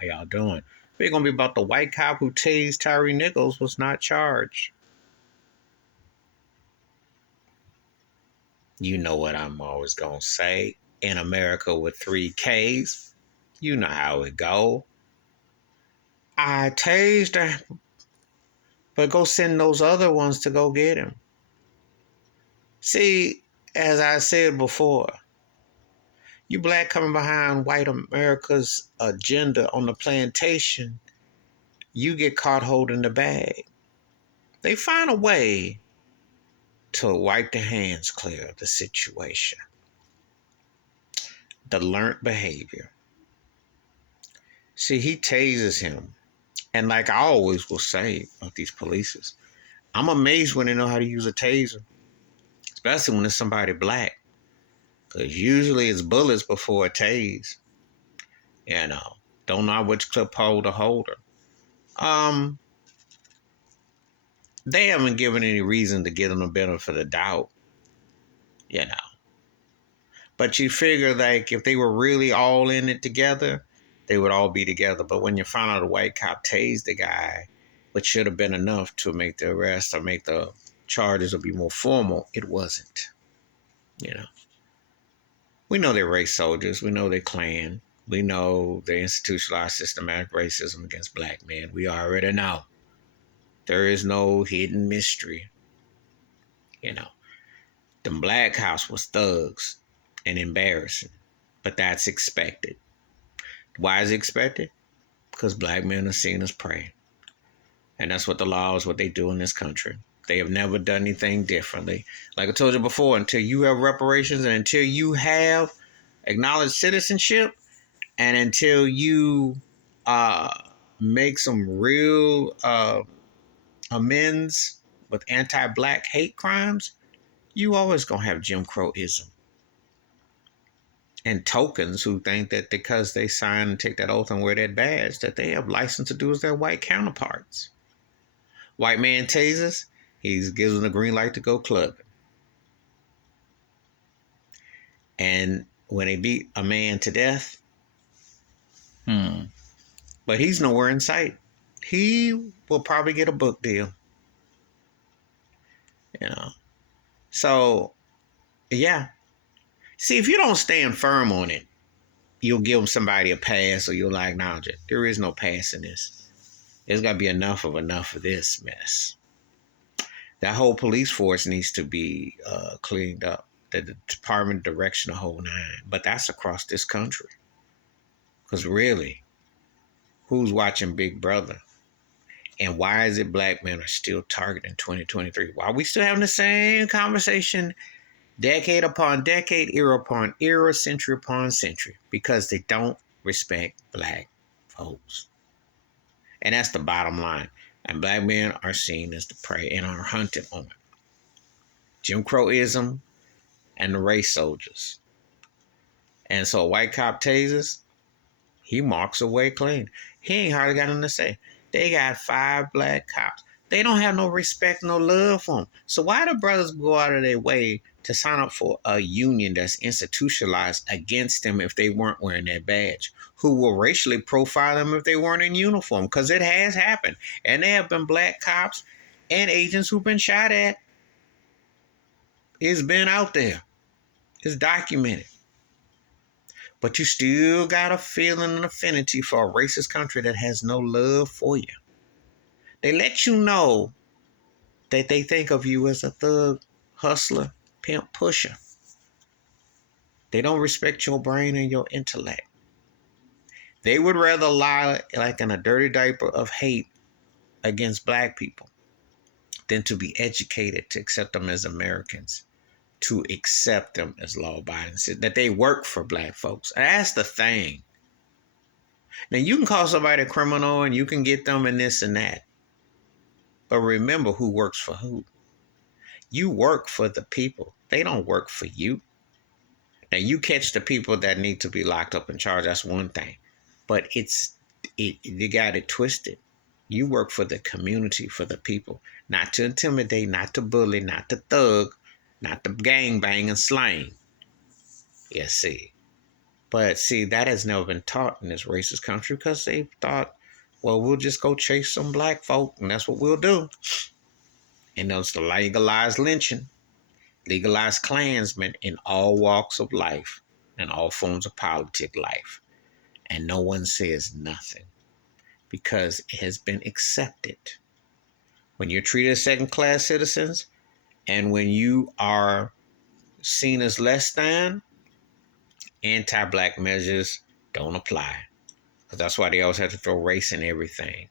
How y'all doing? We're going to be about the white cop who tased Tyre Nichols was not charged. You know what I'm always going to say. In America with 3 Ks, you know how it go. I tased her, but go send those other ones to go get him. See, as I said before, you black coming behind white America's agenda on the plantation, you get caught holding the bag. They find a way to wipe their hands clear of the situation. The learned behavior. See, he tases him. And like I always will say about these policers, I'm amazed when they know how to use a taser, especially when it's somebody black. Because usually it's bullets before a tase. You know, don't know which clip holder holder. They haven't given any reason to give them the benefit of the doubt, you know. But you figure, like, if they were really all in it together, they would all be together. But when you find out a white cop tased the guy, which should have been enough to make the arrest or make the charges or be more formal, it wasn't, you know. We know they're race soldiers. We know they're Klan. We know they institutionalized systematic racism against black men. We already know. There is no hidden mystery. You know, them black cops was thugs and embarrassing, but that's expected. Why is it expected? Because black men are seen as prey. And that's what the law is, what they do in this country. They have never done anything differently. Like I told you before, until you have reparations and until you have acknowledged citizenship and until you make some real amends with anti-black hate crimes, you always going to have Jim Crow-ism. And tokens who think that because they sign and take that oath and wear that badge, that they have license to do as their white counterparts. White man tases, he gives them the green light to go clubbing. And when they beat a man to death, but he's nowhere in sight. He will probably get a book deal. You know. So, yeah. See, if you don't stand firm on it, you'll give somebody a pass or you'll acknowledge it. There is no pass in this. There's got to be enough of this mess. That whole police force needs to be cleaned up. The department direction, the whole nine. But that's across this country. Because really, who's watching Big Brother? And why is it black men are still targeted in 2023? Why are we still having the same conversation decade upon decade, era upon era, century upon century? Because they don't respect black folks. And that's the bottom line. And black men are seen as the prey and are hunted on. Jim Crow-ism and the race soldiers. And so a white cop tases, he marks away clean. He ain't hardly got nothing to say. They got 5 black cops. They don't have no respect, no love for them. So why do brothers go out of their way to sign up for a union that's institutionalized against them if they weren't wearing that badge? Who will racially profile them if they weren't in uniform? Because it has happened. And there have been black cops and agents who've been shot at. It's been out there. It's documented. But you still got a feeling and affinity for a racist country that has no love for you. They let you know that they think of you as a thug, hustler, pimp, pusher. They don't respect your brain and your intellect. They would rather lie like in a dirty diaper of hate against black people than to be educated to accept them as Americans, to accept them as law-abiding citizens, that they work for black folks. And that's the thing. Now, you can call somebody a criminal and you can get them in this and that. But remember who works for who. You work for the people. They don't work for you. Now, you catch the people that need to be locked up and charged. That's one thing. But you got it twisted. You work for the community, for the people. Not to intimidate, not to bully, not to thug, not to gang bang and slang. You see. But see, that has never been taught in this racist country because they thought, well, we'll just go chase some black folk and that's what we'll do. And those the legalized lynching, legalized Klansmen in all walks of life and all forms of politic life. And no one says nothing because it has been accepted. When you're treated as second-class citizens and when you are seen as less than, anti-black measures don't apply. Because that's why they always have to throw race in everything.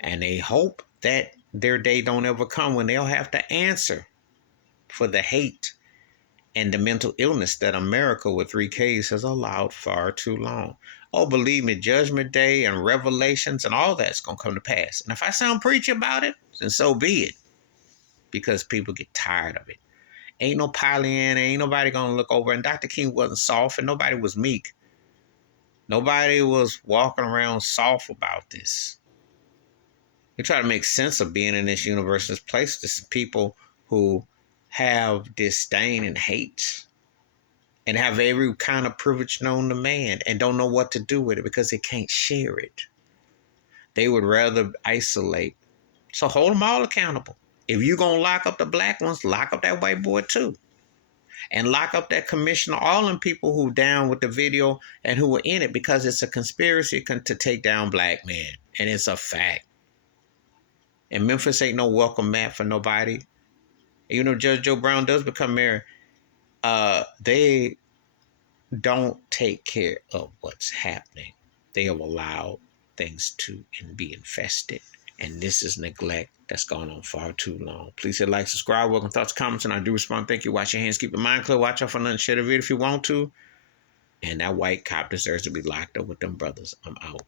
And they hope that their day don't ever come when they'll have to answer for the hate and the mental illness that America with 3Ks has allowed far too long. Oh, believe me, Judgment Day and Revelations and all that's going to come to pass. And if I sound preachy about it, then so be it. Because people get tired of it. Ain't no Pollyanna, ain't nobody going to look over. And Dr. King wasn't soft and nobody was meek. Nobody was walking around soft about this. You try to make sense of being in this universe, this place. There's people who have disdain and hate and have every kind of privilege known to man and don't know what to do with it because they can't share it. They would rather isolate. So hold them all accountable. If you're going to lock up the black ones, lock up that white boy too. And lock up that commissioner, all them people who down with the video and who were in it because it's a conspiracy to take down black men. And it's a fact. And Memphis ain't no welcome mat for nobody. You know, Judge Joe Brown does become mayor. They don't take care of what's happening. They have allowed things to be infested. And this is neglect that's gone on far too long. Please hit like, subscribe, welcome thoughts, comments, and I do respond. Thank you. Wash your hands, keep your mind clear, watch out for nothing, share the video if you want to. And that white cop deserves to be locked up with them brothers. I'm out.